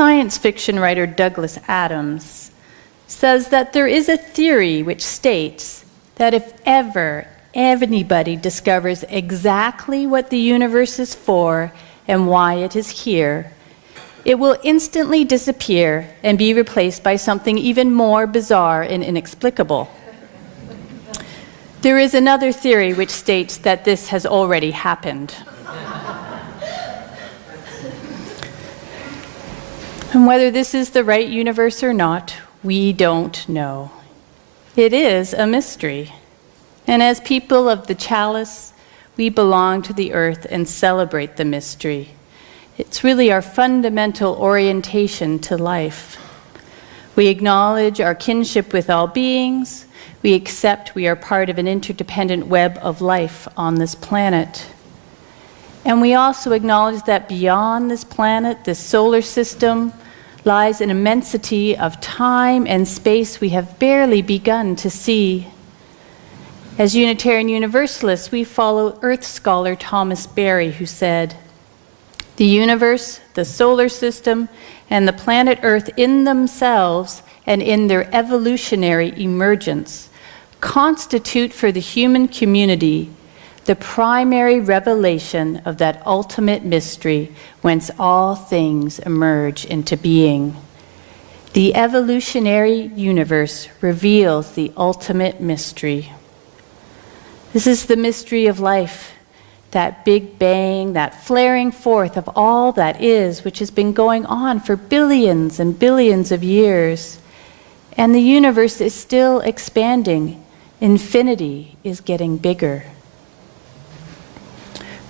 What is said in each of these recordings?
Science fiction writer Douglas Adams says that there is a theory which states that if ever anybody discovers exactly what the universe is for and why it is here, it will instantly disappear and be replaced by something even more bizarre and inexplicable. There is another theory which states that this has already happened. And whether this is the right universe or not, we don't know. It is a mystery. And as people of the chalice, we belong to the earth and celebrate the mystery. It's really our fundamental orientation to life. We acknowledge our kinship with all beings. We accept we are part of an interdependent web of life on this planet. And we also acknowledge that beyond this planet, this solar system, lies an immensity of time and space we have barely begun to see. As Unitarian Universalists, we follow Earth scholar Thomas Berry, who said, "The universe, the solar system, and the planet Earth in themselves and in their evolutionary emergence constitute for the human community the primary revelation of that ultimate mystery whence all things emerge into being. The evolutionary universe reveals the ultimate mystery." This is the mystery of life, that big bang, that flaring forth of all that is, which has been going on for billions and billions of years. And the universe is still expanding. Infinity is getting bigger.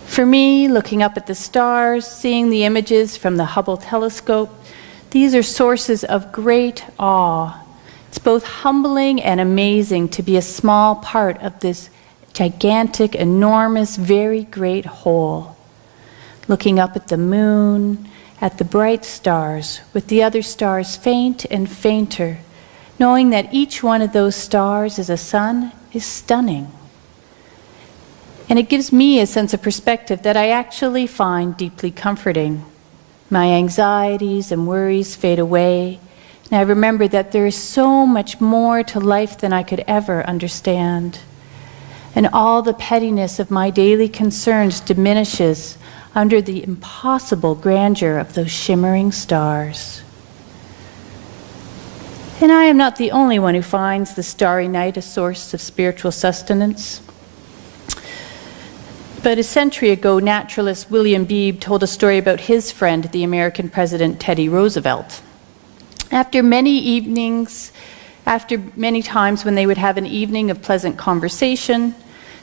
For me, looking up at the stars, seeing the images from the Hubble telescope, these are sources of great awe. It's both humbling and amazing to be a small part of this gigantic, enormous, very great whole. Looking up at the moon, at the bright stars, with the other stars faint and fainter, knowing that each one of those stars is a sun, is stunning. And it gives me a sense of perspective that I actually find deeply comforting. My anxieties and worries fade away, and I remember that there is so much more to life than I could ever understand. And all the pettiness of my daily concerns diminishes under the impossible grandeur of those shimmering stars. And I am not the only one who finds the starry night a source of spiritual sustenance. About a century ago, naturalist William Beebe told a story about his friend, the American President Teddy Roosevelt. After many times when they would have an evening of pleasant conversation,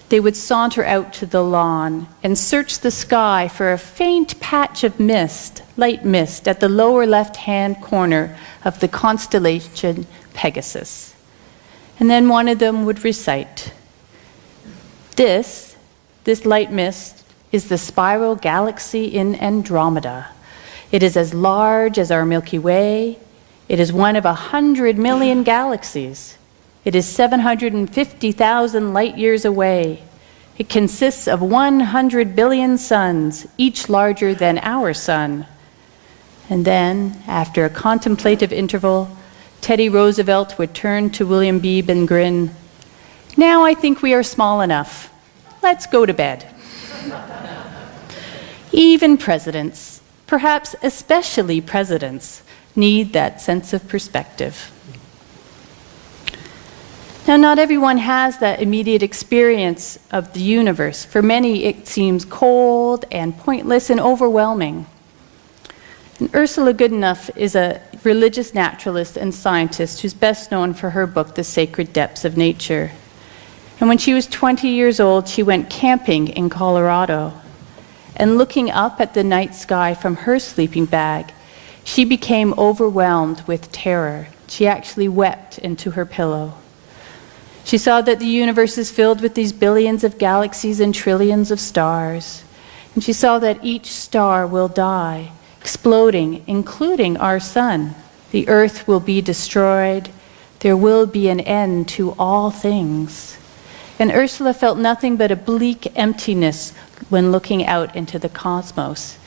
they would saunter out to the lawn and search the sky for a faint patch of mist, light mist, at the lower left-hand corner of the constellation Pegasus. And then one of them would recite, This light mist is the spiral galaxy in Andromeda. It is as large as our Milky Way. It is one of 100 million galaxies. It is 750,000 light years away. It consists of 100 billion suns, each larger than our sun. And then, after a contemplative interval, Teddy Roosevelt would turn to William Beebe and grin. "Now I think we are small enough. Let's go to bed." Even presidents, perhaps especially presidents, need that sense of perspective. Now, not everyone has that immediate experience of the universe. For many, it seems cold and pointless and overwhelming. And Ursula Goodenough is a religious naturalist and scientist who's best known for her book, The Sacred Depths of Nature. And when she was 20 years old, she went camping in Colorado. And looking up at the night sky from her sleeping bag, she became overwhelmed with terror. She actually wept into her pillow. She saw that the universe is filled with these billions of galaxies and trillions of stars. And she saw that each star will die, exploding, including our sun. The earth will be destroyed. There will be an end to all things. And Ursula felt nothing but a bleak emptiness when looking out into the cosmos.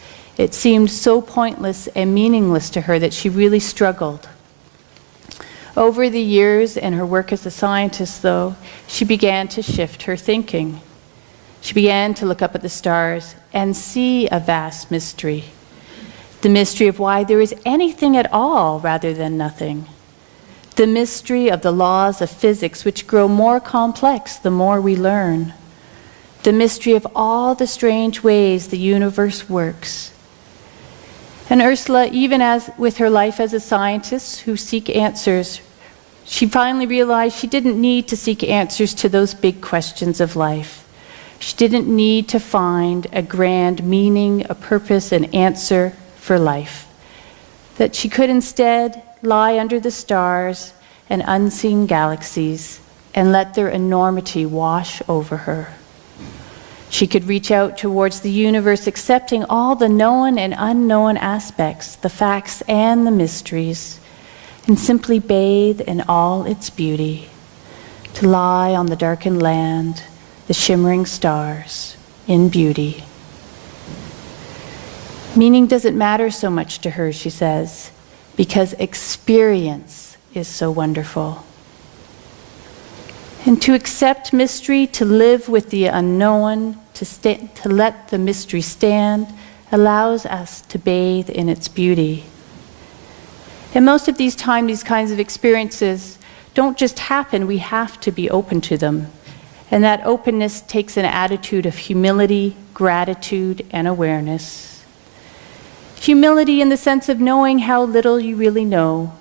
It seemed so pointless and meaningless to her that she really struggled. Over the years and her work as a scientist, though, she began to shift her thinking. She began to look up at the stars and see a vast mystery. The mystery of why there is anything at all rather than nothing. The mystery of the laws of physics, which grow more complex the more we learn. The mystery of all the strange ways the universe works. And Ursula, even as with her life as a scientist who seek answers, she finally realized she didn't need to seek answers to those big questions of life. She didn't need to find a grand meaning, a purpose, an answer for life. That she could instead lie under the stars and unseen galaxies and let their enormity wash over her. She could reach out towards the universe, accepting all the known and unknown aspects, the facts and the mysteries, and simply bathe in all its beauty, to lie on the darkened land, the shimmering stars, in beauty. Meaning doesn't matter so much to her, she says, because experience is so wonderful. And to accept mystery, to live with the unknown, to let the mystery stand, allows us to bathe in its beauty. And most of these kinds of experiences don't just happen, we have to be open to them. And that openness takes an attitude of humility, gratitude, and awareness. Humility in the sense of knowing how little you really know.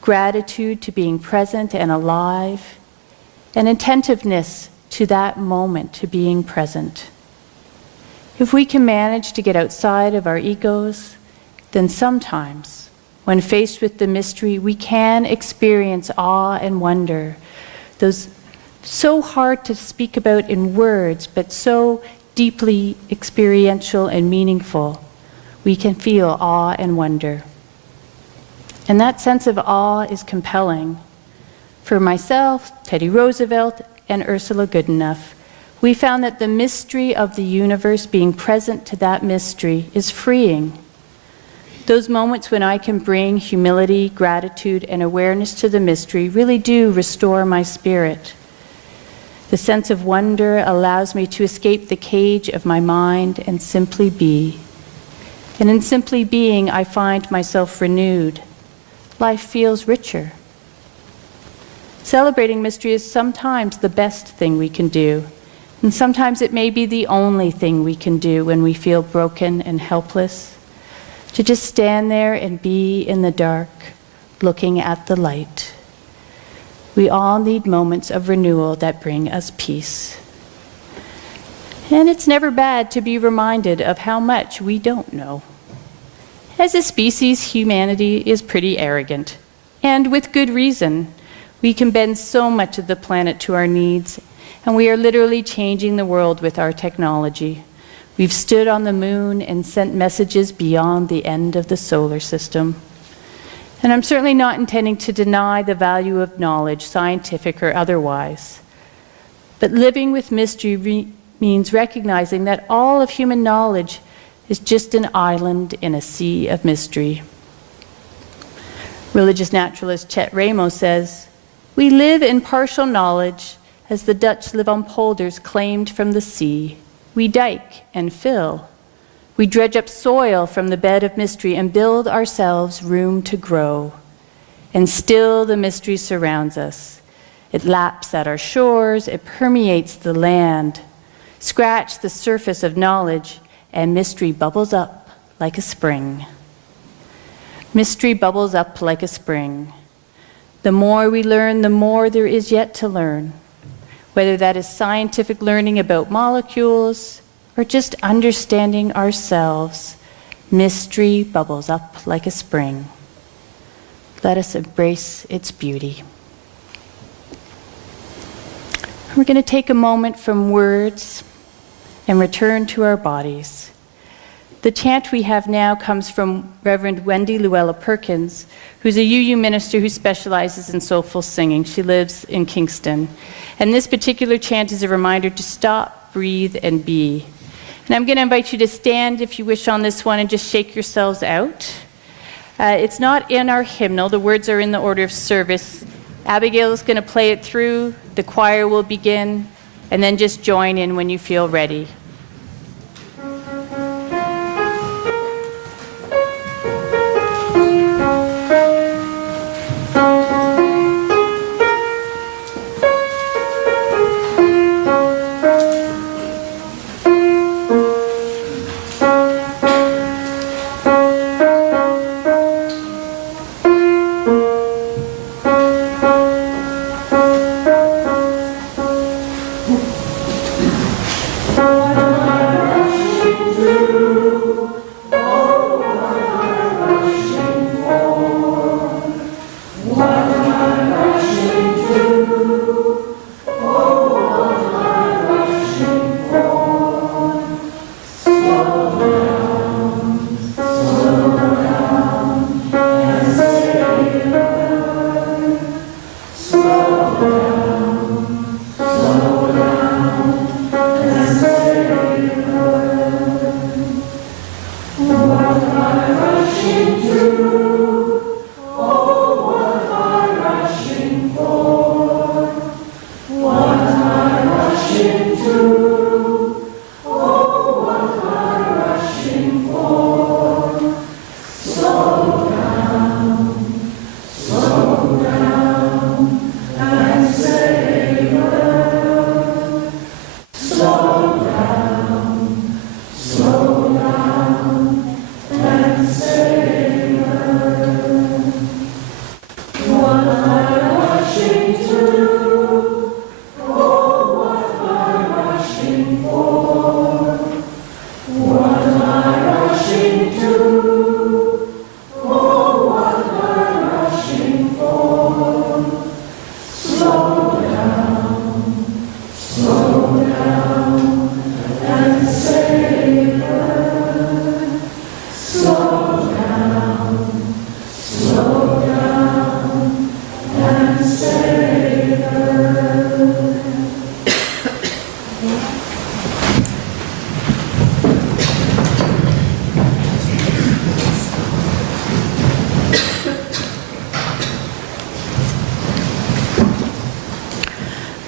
Gratitude to being present and alive. And attentiveness to that moment, to being present. If we can manage to get outside of our egos, then sometimes, when faced with the mystery, we can experience awe and wonder. Those so hard to speak about in words, but so deeply experiential and meaningful. We can feel awe and wonder. And that sense of awe is compelling. For myself, Teddy Roosevelt, and Ursula Goodenough, we found that the mystery of the universe, being present to that mystery, is freeing. Those moments when I can bring humility, gratitude, and awareness to the mystery really do restore my spirit. The sense of wonder allows me to escape the cage of my mind and simply be. And in simply being, I find myself renewed. Life feels richer. Celebrating mystery is sometimes the best thing we can do, and sometimes it may be the only thing we can do when we feel broken and helpless. To just stand there and be in the dark, looking at the light. We all need moments of renewal that bring us peace. And it's never bad to be reminded of how much we don't know. As a species, humanity is pretty arrogant, and with good reason. We can bend so much of the planet to our needs, and we are literally changing the world with our technology. We've stood on the moon and sent messages beyond the end of the solar system. And I'm certainly not intending to deny the value of knowledge, scientific or otherwise. But living with mystery means recognizing that all of human knowledge is just an island in a sea of mystery. Religious naturalist Chet Ramos says, "We live in partial knowledge as the Dutch live on polders claimed from the sea. We dike and fill. We dredge up soil from the bed of mystery and build ourselves room to grow. And still the mystery surrounds us. It laps at our shores, it permeates the land. Scratch the surface of knowledge, and mystery bubbles up like a spring." Mystery bubbles up like a spring. The more we learn, the more there is yet to learn, whether that is scientific learning about molecules or just understanding ourselves. Mystery bubbles up like a spring. Let us embrace its beauty. We're going to take a moment from words and return to our bodies. The chant we have now comes from Reverend Wendy Luella Perkins, who's a UU minister who specializes in soulful singing. She lives in Kingston. And this particular chant is a reminder to stop, breathe, and be. And I'm going to invite you to stand if you wish on this one and just shake yourselves out. It's not in our hymnal. The words are in the order of service. Abigail is going to play it through. The choir will begin. And then just join in when you feel ready.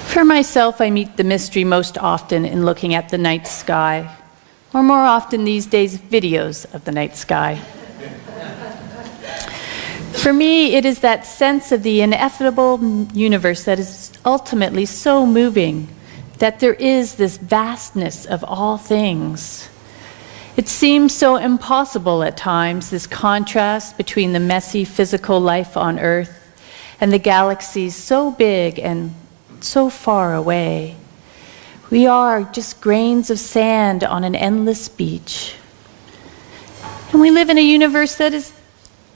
For myself, I meet the mystery most often in looking at the night sky, or more often these days, videos of the night sky. For me, it is that sense of the ineffable universe that is ultimately so moving, that there is this vastness of all things. It seems so impossible at times, this contrast between the messy physical life on Earth and the galaxies so big and so far away. We are just grains of sand on an endless beach. And we live in a universe that is,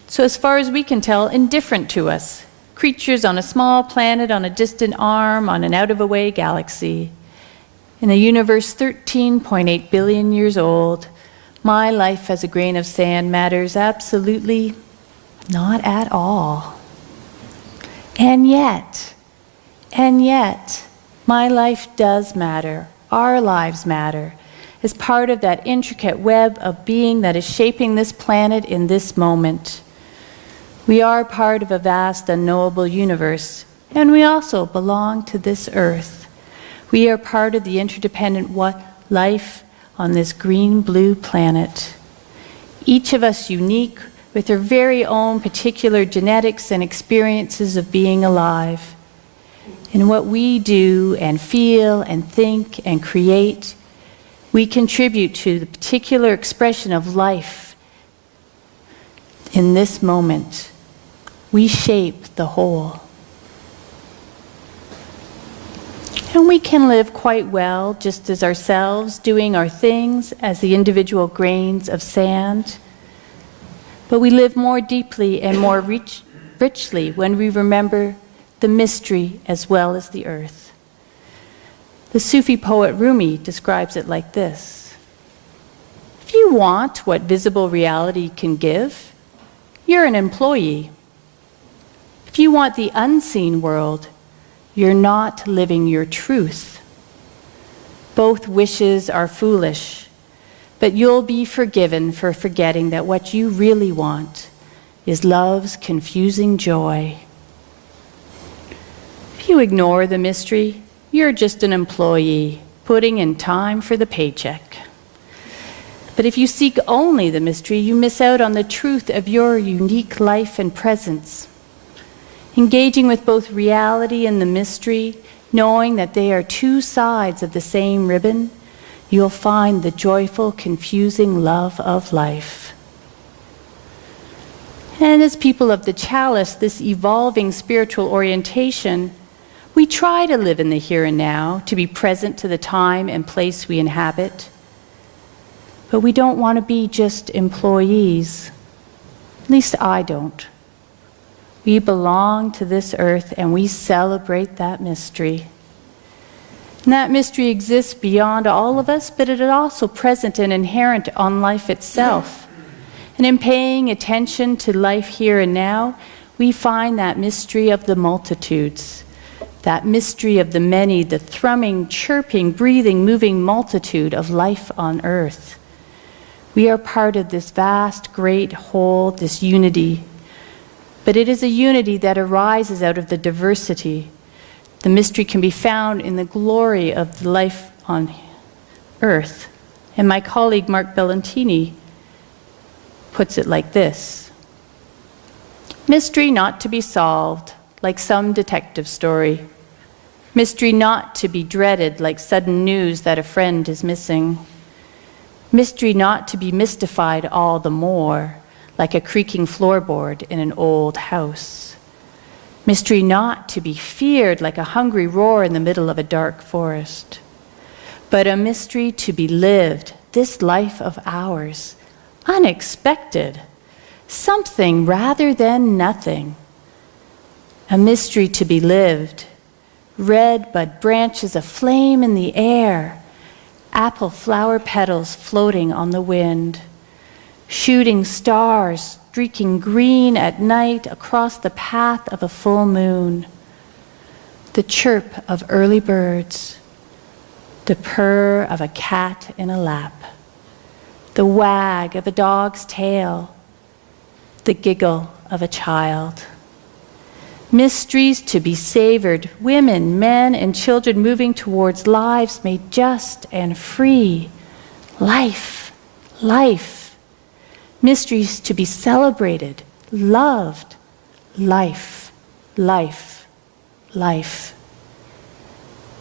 so as far as we can tell, indifferent to us. Creatures on a small planet, on a distant arm, on an out-of-a-way galaxy. In a universe 13.8 billion years old, my life as a grain of sand matters absolutely not at all. And yet, my life does matter. Our lives matter as part of that intricate web of being that is shaping this planet in this moment. We are part of a vast, unknowable universe, and we also belong to this earth. We are part of the interdependent life on this green-blue planet. Each of us unique with our very own particular genetics and experiences of being alive. In what we do and feel and think and create, we contribute to the particular expression of life in this moment. We shape the whole. And we can live quite well just as ourselves, doing our things as the individual grains of sand. But we live more deeply and more richly when we remember the mystery as well as the earth. The Sufi poet Rumi describes it like this: if you want what visible reality can give, you're an employee. If you want the unseen world, you're not living your truth. Both wishes are foolish. But you'll be forgiven for forgetting that what you really want is love's confusing joy. If you ignore the mystery, you're just an employee putting in time for the paycheck. But if you seek only the mystery, you miss out on the truth of your unique life and presence. Engaging with both reality and the mystery, knowing that they are two sides of the same ribbon, you'll find the joyful, confusing love of life. And as people of the chalice, this evolving spiritual orientation, we try to live in the here and now, to be present to the time and place we inhabit. But we don't want to be just employees. At least I don't. We belong to this earth and we celebrate that mystery. And that mystery exists beyond all of us, but it is also present and inherent on life itself. And in paying attention to life here and now, we find that mystery of the multitudes, that mystery of the many, the thrumming, chirping, breathing, moving multitude of life on earth. We are part of this vast, great whole, this unity. But it is a unity that arises out of the diversity. The mystery can be found in the glory of the life on earth. And my colleague Mark Bellantini puts it like this: mystery not to be solved, like some detective story. Mystery not to be dreaded, like sudden news that a friend is missing. Mystery not to be mystified all the more, like a creaking floorboard in an old house. Mystery not to be feared, like a hungry roar in the middle of a dark forest. But a mystery to be lived, this life of ours, unexpected, something rather than nothing. A mystery to be lived, red bud branches aflame in the air, apple flower petals floating on the wind, shooting stars streaking green at night across the path of a full moon, the chirp of early birds, the purr of a cat in a lap, the wag of a dog's tail, the giggle of a child. Mysteries to be savored, women, men, and children moving towards lives made just and free. Life, life. Mysteries to be celebrated, loved. Life, life, life.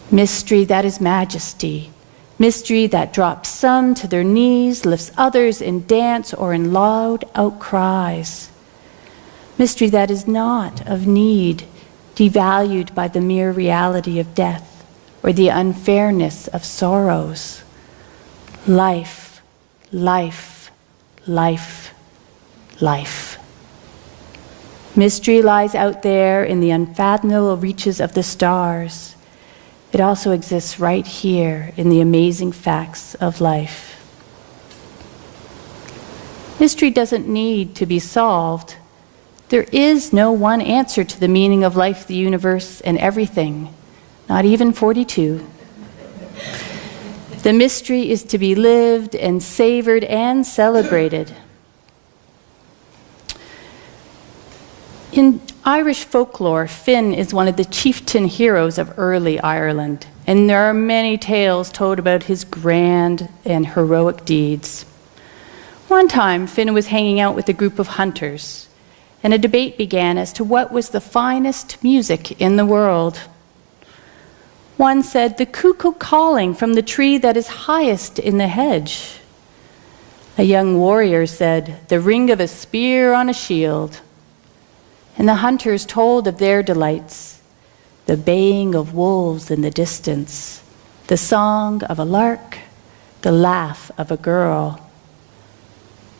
Mystery that is majesty. Mystery that drops some to their knees, lifts others in dance or in loud outcries. Mystery that is not of need, devalued by the mere reality of death or the unfairness of sorrows. Life, life, life, life. Mystery lies out there in the unfathomable reaches of the stars. It also exists right here in the amazing facts of life. Mystery doesn't need to be solved. There is no one answer to the meaning of life, the universe, and everything, not even 42. The mystery is to be lived and savored and celebrated. In Irish folklore, Finn is one of the chieftain heroes of early Ireland, and there are many tales told about his grand and heroic deeds. One time, Finn was hanging out with a group of hunters, and a debate began as to what was the finest music in the world. One said, "The cuckoo calling from the tree that is highest in the hedge." A young warrior said, "The ring of a spear on a shield." And the hunters told of their delights, the baying of wolves in the distance, the song of a lark, the laugh of a girl.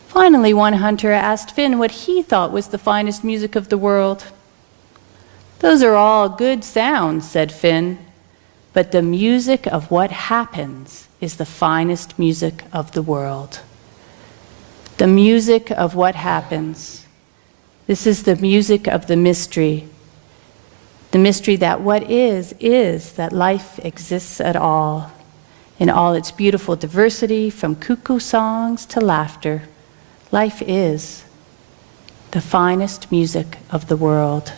Finally, one hunter asked Finn what he thought was the finest music of the world. "Those are all good sounds," said Finn, "but the music of what happens is the finest music of the world." The music of what happens. This is the music of the mystery. The mystery that what is, that life exists at all. in all its beautiful diversity, from cuckoo songs to laughter. Life is the finest music of the world.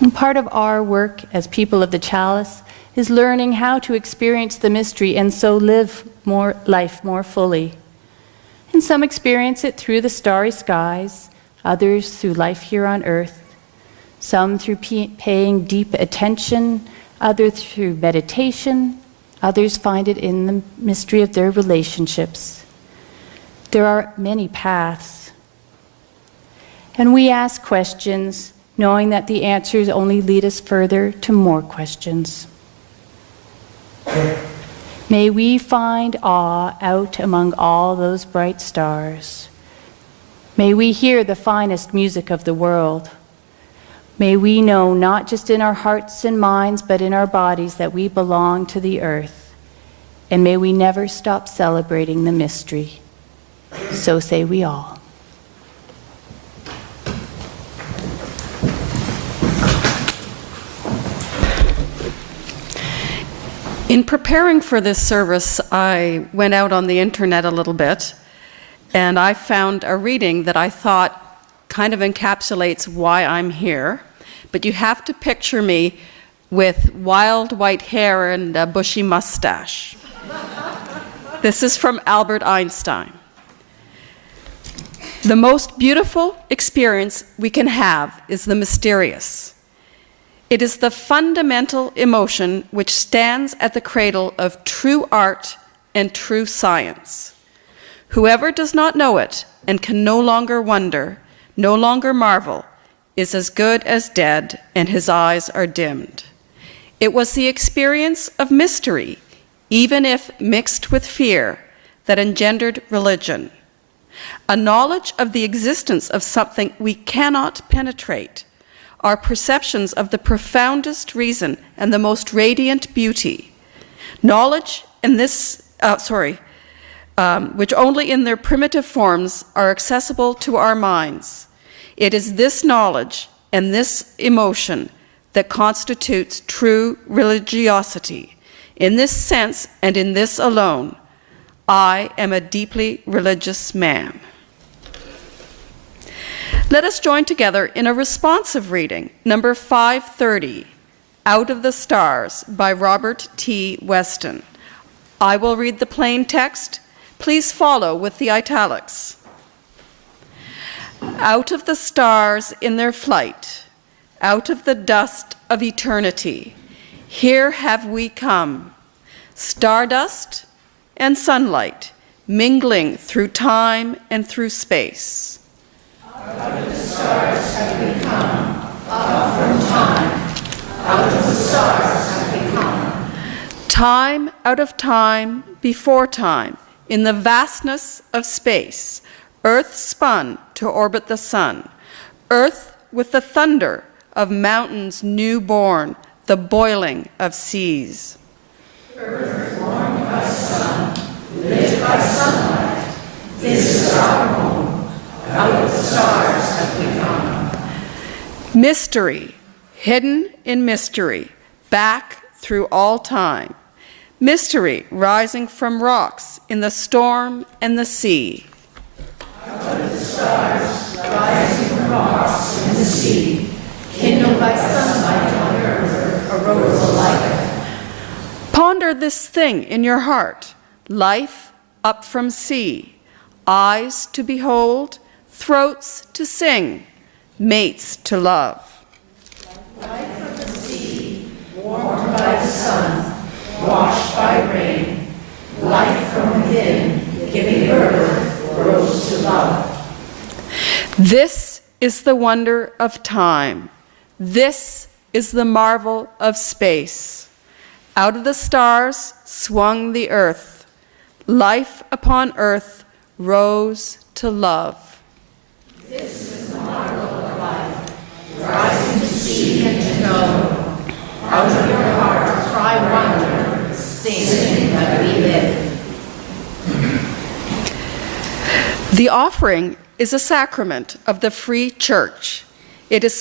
And part of our work as people of the chalice is learning how to experience the mystery and so live life more fully. And some experience it through the starry skies, others through life here on earth, some through paying deep attention, others through meditation, others find it in the mystery of their relationships. There are many paths. And we ask questions, knowing that the answers only lead us further to more questions. May we find awe out among all those bright stars. May we hear the finest music of the world. May we know not just in our hearts and minds, but in our bodies that we belong to the earth. And may we never stop celebrating the mystery. So say we all. In preparing for this service, I went out on the internet a little bit, and I found a reading that I thought kind of encapsulates why I'm here. But you have to picture me with wild white hair and a bushy mustache. This is from Albert Einstein. The most beautiful experience we can have is the mysterious. It is the fundamental emotion which stands at the cradle of true art and true science. Whoever does not know it and can no longer wonder, no longer marvel, is as good as dead, and his eyes are dimmed. It was the experience of mystery, even if mixed with fear, that engendered religion. A knowledge of the existence of something we cannot penetrate, our perceptions of the profoundest reason and the most radiant beauty. Knowledge in this, which only in their primitive forms are accessible to our minds. It is this knowledge and this emotion that constitutes true religiosity. In this sense and in this alone, I am a deeply religious man. Let us join together in a responsive reading, number 530, Out of the Stars by Robert T. Weston. I will read the plain text. Please follow with the italics. Out of the stars in their flight, out of the dust of eternity, here have we come, stardust and sunlight, mingling through time and through space. Out of the stars have we come, up from time. Out of the stars have we come. Time out of time, before time, in the vastness of space, Earth spun to orbit the sun. Earth with the thunder of mountains new born, the boiling of seas. Earth warmed by sun, lit by sunlight, this is our home. Out of the stars have we come. Mystery, hidden in mystery, back through all time. Mystery rising from rocks in the storm and the sea. Out of the stars rising from rocks in the sea, kindled by sunlight on earth, arose a life. Ponder this thing in your heart. Life up from sea, eyes to behold, throats to sing, mates to love. Life of the sea, warmed by the sun, washed by rain, life from within, giving birth, rose to love. This is the wonder of time. This is the marvel of space. Out of the stars swung the earth. Life upon earth rose to love. This is the marvel of life, rising to see and to know. Out of your heart cry wonder, sing that we live. The offering is a sacrament of the free church. It is